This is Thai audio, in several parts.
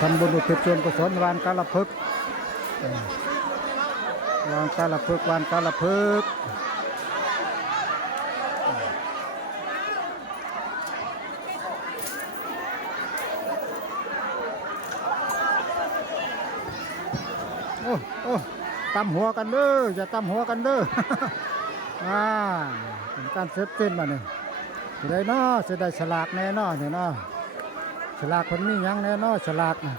ทำบุญอุทิศส่วนกุศลวานกาลพึกษ์วานกาลพึกษ์วานกาลพึกษ์โอ้ตำหัวกันเด้ออย่าตำหัวกันเด้อเป็นการเซฟเต้นมาเนี่ยจะได้นอจะได้ฉลากแน่นอนเนี่ยนอฉลากคนนี้ยังแน่นอฉลากนะ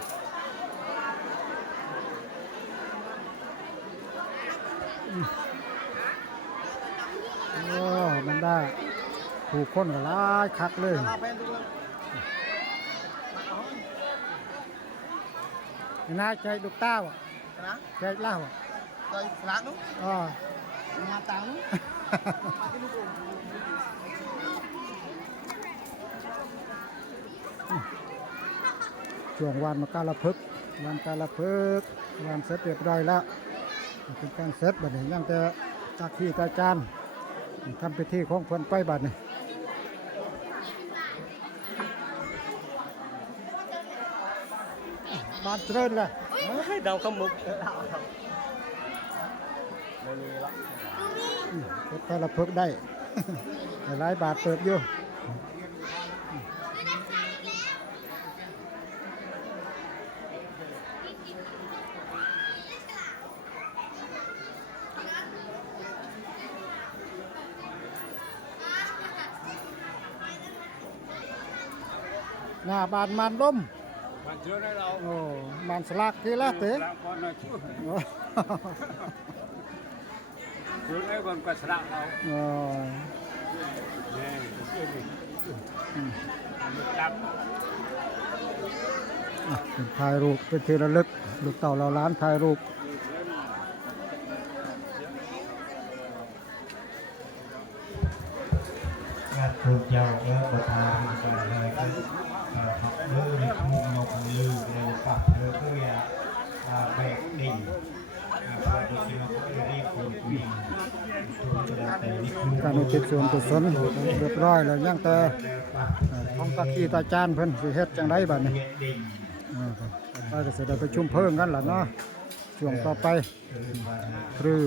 โอ้มันได้ผูกคนกันหลายคักเลยน่าใจดุกเต้าใจเล่าใจฉลากนู้นมาตังช่วงวันมากาลพึกวันกาลพึกวันเสร็จเรียบร้อยแล้วเป็นการเสร็จบัดนี้ยังจะจากที่อาจารย์ทำพิธีของคนไปบัดนี้บานเจริญเลยเดาขมุกกาลพึกได้หลายบาทเปิดอยู่หน้าบานมันล้มมันเชื่อได้เราโอ้มันสลากกี่ละเต๋อเชื่อได้บนกระสลักเราเป็นถ่ายรูปเป็นที่ระลึกลูกเต่าเราล้านถ่ายรูปงานถูกเจ้าประธานกันเลยก็học lư thì không nhọc lư đều cặp lư cứ bẹt đỉnh và được thì nó có đi cùng quyền การอุทิศส่วนกุศลเรียบร้อยแล้วยังแต่ของตะกี้ตาจานเพิ่นสิเฮ็ดจังไดบัดนี้ไปก็สิได้ประชุมเพิ่มกันล่ะเนาะช่วงต่อไปคือ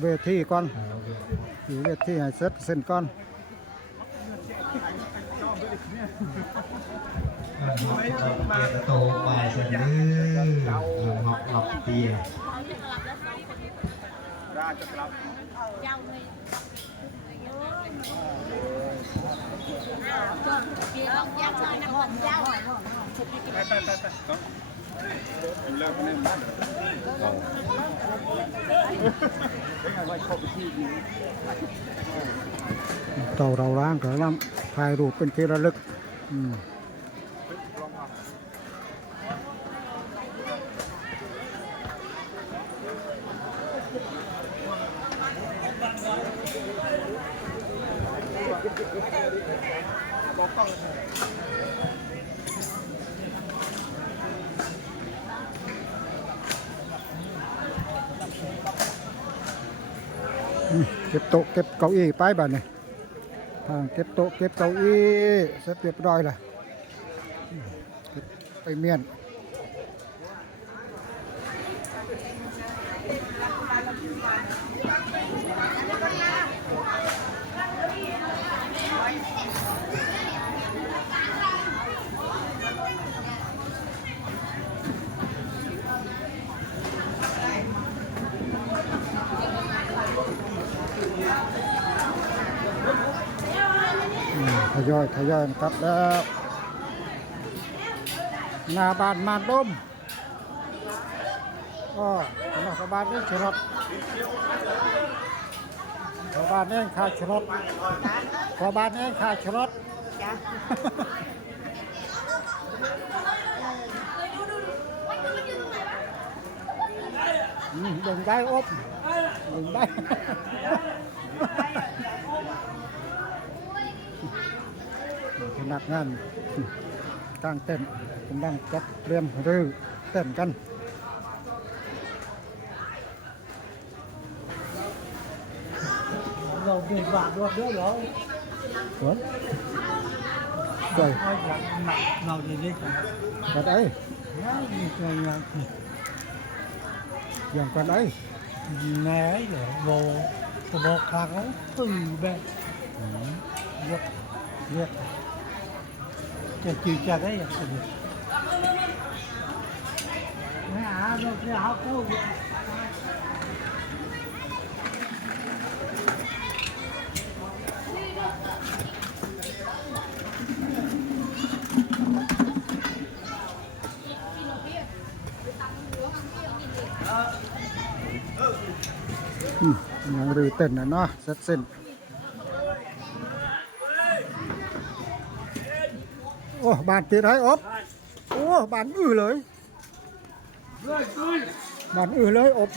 เวทีก่อนคือเวทีให้เสร็จสิ้นก่อนhọc tổ bài dần học tiềnเต่าเราล้างก็ล้ำถ่ายรูปเป็นที่ระลึกเก็บโต๊ะเก็บเก้าอี้ไปบ้านนี่ทางเก็บโต๊ะเก็บเก้าอี้เสร็จเรียบร้อยแล้วไปเมียนทยอยครับแล้วหน้าบ้านมาดมหน้าบ้านนี่ชรดชาวบ้านนี่ขายชรดชาวบ้านนี่ขายชรดดึงได้อบดึงได้พนักงานกลางเต้นกำลังจัดเตรียมรื้อเต้นกันเราดีบาทรวดเยอะเหรอสวยสวยเราดีนี่ก็ได้ อย่างกันได้ Né rồi vô một thằng từ bên rất rất cái chuyện cha đấy là gì à nó cái học đâu ยังรือเต้นนะเนาะเสร็จสิ้นโอ้บานติดให้อบโอ้บานเลยบานเลยอบ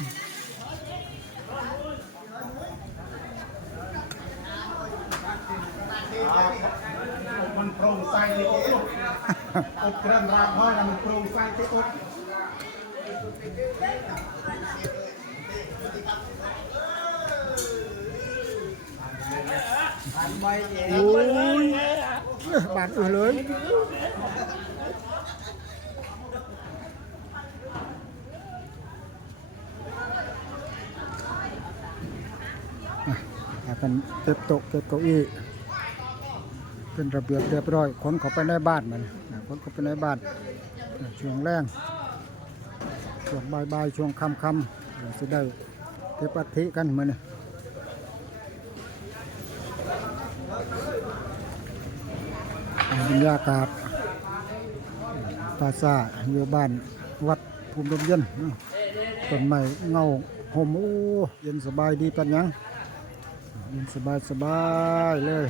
มันโปร่งใสเลยโอ๊ตอบกระราบห้อยมันโปร่งใสที่อบ โอ้ยบานเลยกันเก็บโต๊ะเก็บเก้าอี้เป็นระเบียบเรียบร้อยขนเข้าไปในบ้านมันขนเข้าไปในบ้านช่วงแรงช่วงบ่ายช่วงค่ำๆจะได้เก็บอัฐิกันเหมือนบรรยากาศตาซาอยู่บ้านวัดภูมิลมเย็นต้นไม้เงาห่มโอ้เย็นสบายดีปัญญังเย็นสบายเลย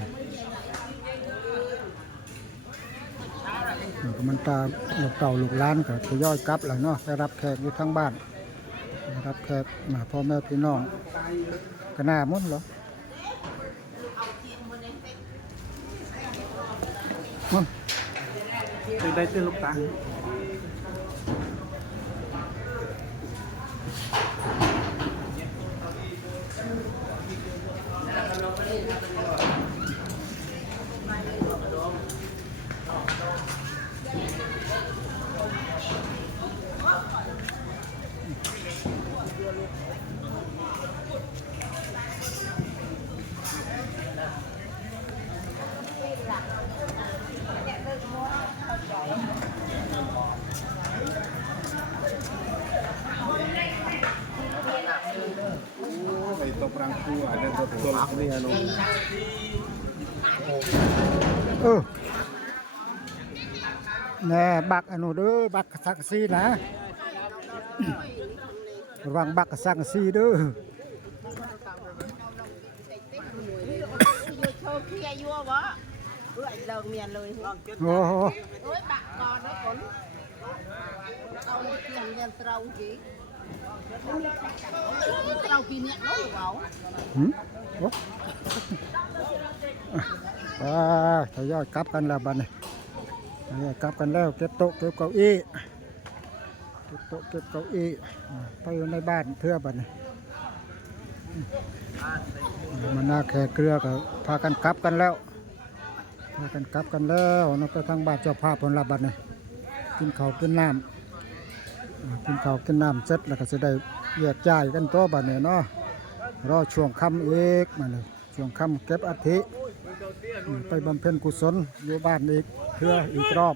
มันตาลูกเต่าลูกล้านกับทยอยกลับแล้วเนาะไปรับแขกอยู่ทั้งบ้านรับแขกพ่อแม่พี่น้องกระนาหมดเหรอมัน đây từ lúc tăng itu perangku ada betul ini anu แน่บักอนุเด้อบักสักซีนะระวังบักสักซีเด้อ Thôi kia vua bó bữa lần miền lời โอ้โห ôi bạn con nó cũng ông tiền đèn trâu gì trâu pin nhẹ nó được không โอ้ทยอยกลับกันแล้วบัดนี้ทยอยกลับกันแล้วเก็บโต๊ะเก็บเก้าอี้เก็บโต๊ะเก็บเก้าอี้ไปอยู่ในบ้านเพื่อบัดนี้มันน่าแขกเกลือก็พากันกลับกันแล้วพากันกลับกันแล้วนักไปทางบ้านเจ้าภาพผลลัพธ์บัดนี้กินข้าวกินน้ำกินข้าวกินน้ำเสร็จแล้วก็จะได้แยกย้ายกันตัวบัดนี้เนาะรอช่วงค่ำอีกมาเลยช่วงค่ำเก็บอัฐิไปบำเพ็ญกุศลอยู่บ้านอีกเพื่ออีกรอบ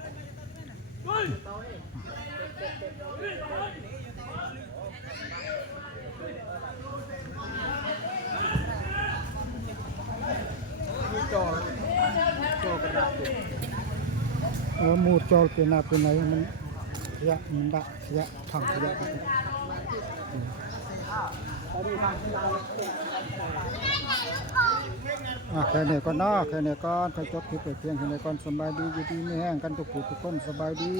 มูดจอลเป็นอะไรเป็นไหนมันขยะมันดะขยะถังขยะแค่นี้ก็นอกแค่นี้ก็จบคลิปไปเพียงแค่นี้ก่อนสบายดีอยู่ดีไม่แห้งกันทุกผู้ทุกคนสบายดี